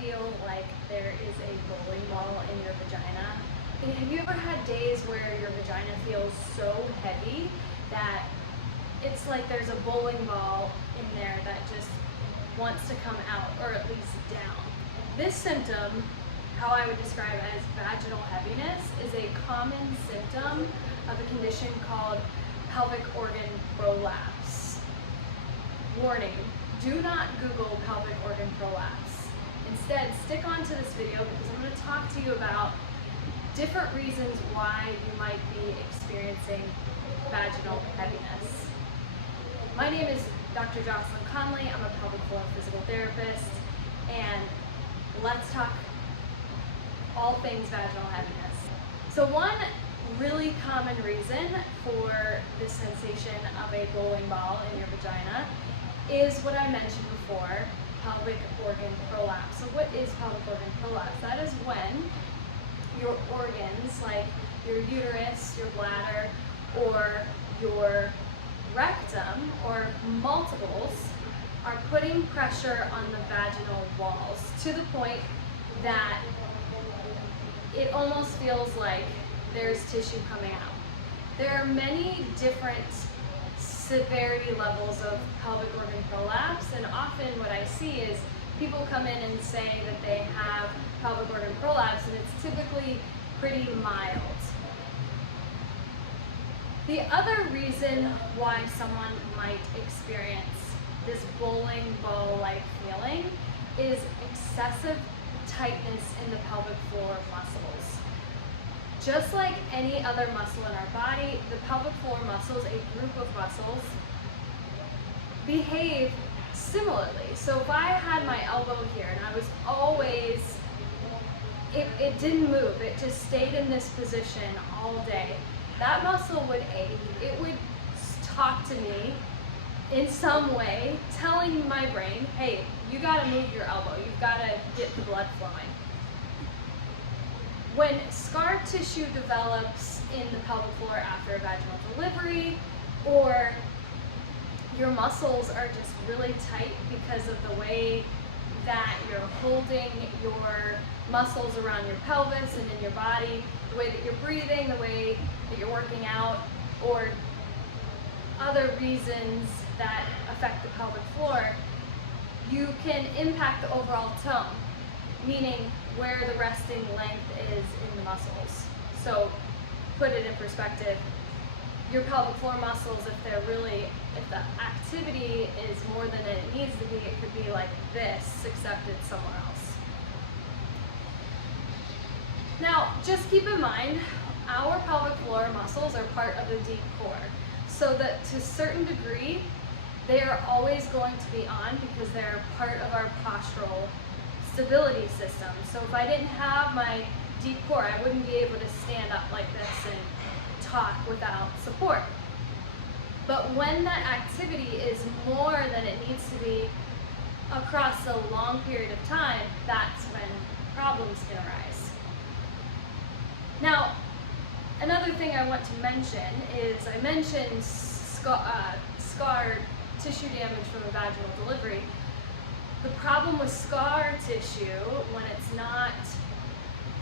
feel like there is a bowling ball in your vagina? And have you ever had days where your vagina feels so heavy that it's like there's a bowling ball in there that just wants to come out, or at least down? This symptom, how I would describe it as vaginal heaviness, is a common symptom of a condition called pelvic organ prolapse. Warning, do not Google pelvic organ prolapse. Instead, stick on to this video because I'm going to talk to you about different reasons why you might be experiencing vaginal heaviness. My name is Dr. Jocelyn Conley. I'm a pelvic floor physical therapist, and let's talk all things vaginal heaviness. So one really common reason for this sensation of a bowling ball in your vagina is what I mentioned before, pelvic organ prolapse. So what is pelvic organ prolapse? That is when your organs, like your uterus, your bladder, or your rectum, or multiples, are putting pressure on the vaginal walls to the point that it almost feels like there's tissue coming out. There are many different severity levels of pelvic organ prolapse, and often what I see is people come in and say that they have pelvic organ prolapse, and it's typically pretty mild. The other reason why someone might experience this bowling ball-like feeling is excessive tightness in the pelvic floor muscles. Just like any other muscle in our body, the pelvic floor muscles, a group of muscles, behave similarly. So if I had my elbow here and I was always, it didn't move, it just stayed in this position all day, that muscle would ache. It would talk to me in some way, telling my brain, hey, you gotta move your elbow, you've gotta get the blood flowing. When scar tissue develops in the pelvic floor after a vaginal delivery, or your muscles are just really tight because of the way that you're holding your muscles around your pelvis and in your body, the way that you're breathing, the way that you're working out, or other reasons that affect the pelvic floor, you can impact the overall tone, meaning where the resting length is in the muscles. So put it in perspective, your pelvic floor muscles, if the activity is more than it needs to be, it could be like this, except it's somewhere else. Now, just keep in mind, our pelvic floor muscles are part of the deep core, so that to a certain degree, they are always going to be on because they're part of our postural stability system. So if I didn't have my deep core, I wouldn't be able to stand up like this and talk without support. But when that activity is more than it needs to be across a long period of time, that's when problems can arise. Now, another thing I want to mention is I mentioned scar tissue damage from a vaginal delivery. The problem with scar tissue, when it's not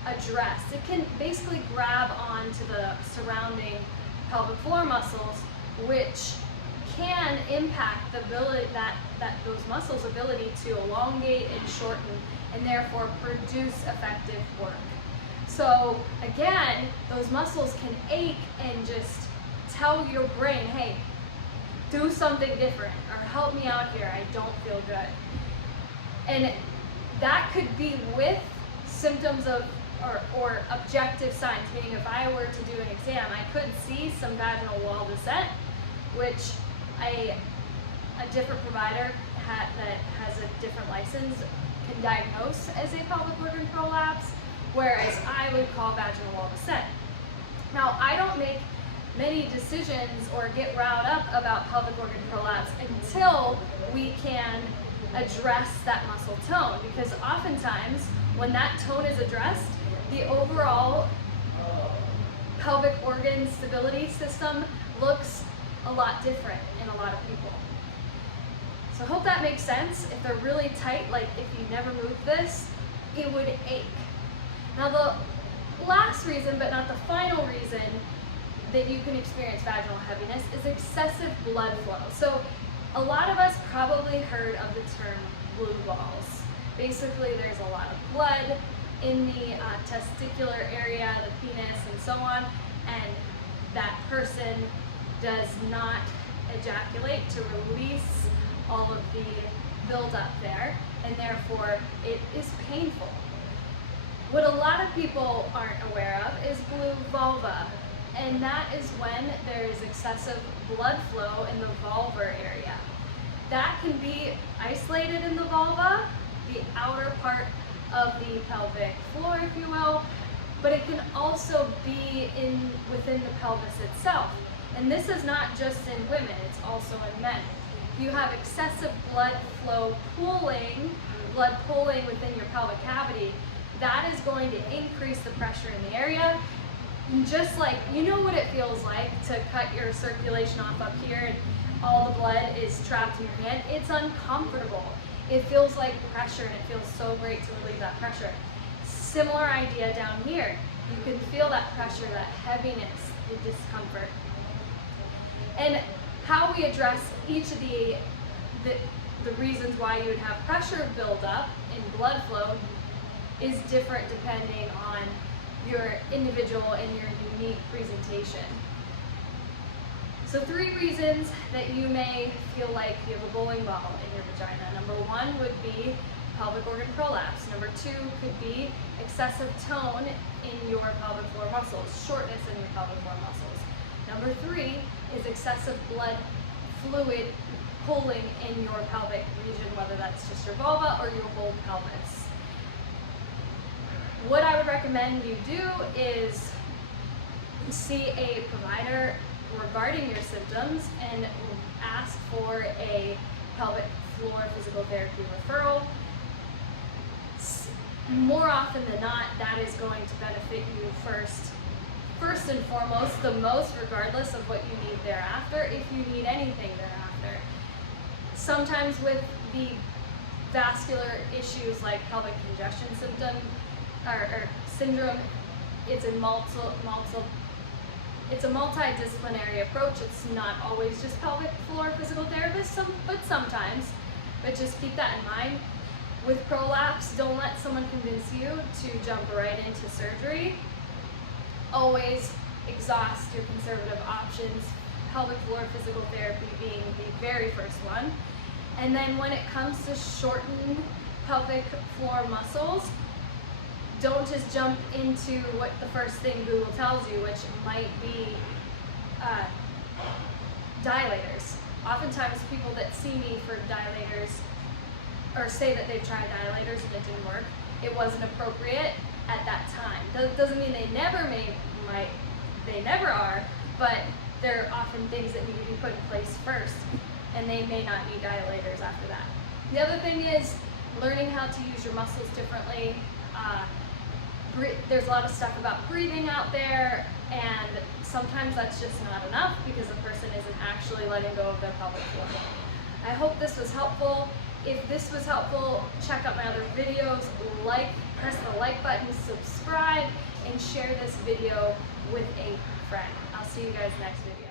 addressed, it can basically grab onto the surrounding pelvic floor muscles, which can impact the ability that those muscles' ability to elongate and shorten, and therefore produce effective work. So again, those muscles can ache and just tell your brain, hey, do something different, or help me out here, I don't feel good. And that could be with symptoms of, or objective signs, meaning if I were to do an exam, I could see some vaginal wall descent, which a different provider that has a different license can diagnose as a pelvic organ prolapse, whereas I would call vaginal wall descent. Now, I don't make many decisions or get riled up about pelvic organ prolapse until we can address that muscle tone, because oftentimes when that tone is addressed, the overall pelvic organ stability system looks a lot different in a lot of people. So I hope that makes sense. If they're really tight, like if you never move this, it would ache. Now the last reason, but not the final reason, that you can experience vaginal heaviness is excessive blood flow. So a lot of us probably heard of the term blue balls. Basically, there's a lot of blood in the testicular area, the penis, and so on, and that person does not ejaculate to release all of the buildup there, and therefore it is painful. What a lot of people aren't aware of is blue vulva, and that is when there is excessive blood flow in the vulvar area. That can be isolated in the vulva, the outer part of the pelvic floor, if you will, but it can also be within the pelvis itself. And this is not just in women, it's also in men. If you have excessive blood pooling within your pelvic cavity, that is going to increase the pressure in the area. And just like, you know what it feels like to cut your circulation off up here and all the blood is trapped in your hand? It's uncomfortable. It feels like pressure, and it feels so great to relieve that pressure. Similar idea down here. You can feel that pressure, that heaviness, the discomfort. And how we address each of the reasons why you would have pressure buildup in blood flow is different depending on your individual and your unique presentation. So 3 reasons that you may feel like you have a bowling ball in your vagina. Number 1 would be pelvic organ prolapse. Number 2 could be excessive tone in your pelvic floor muscles, shortness in your pelvic floor muscles. Number 3 is excessive blood fluid pooling in your pelvic region, whether that's just your vulva or your whole pelvis. What I would recommend you do is see a provider regarding your symptoms and ask for a pelvic floor physical therapy referral. More often than not, that is going to benefit you first and foremost, the most, regardless of what you need thereafter, if you need anything thereafter. Sometimes with the vascular issues like pelvic congestion syndrome, it's a multidisciplinary approach. It's not always just pelvic floor physical therapists, but sometimes. But just keep that in mind. With prolapse, don't let someone convince you to jump right into surgery. Always exhaust your conservative options, pelvic floor physical therapy being the very first one. And then when it comes to shortened pelvic floor muscles, don't just jump into what the first thing Google tells you, which might be dilators. Oftentimes people that see me for dilators or say that they've tried dilators and it didn't work, it wasn't appropriate at that time. Doesn't mean they never are, but there are often things that need to be put in place first, and they may not need dilators after that. The other thing is learning how to use your muscles differently. There's a lot of stuff about breathing out there, and sometimes that's just not enough because the person isn't actually letting go of their pelvic floor. I hope this was helpful. If this was helpful, check out my other videos, press the like button, subscribe, and share this video with a friend. I'll see you guys next video.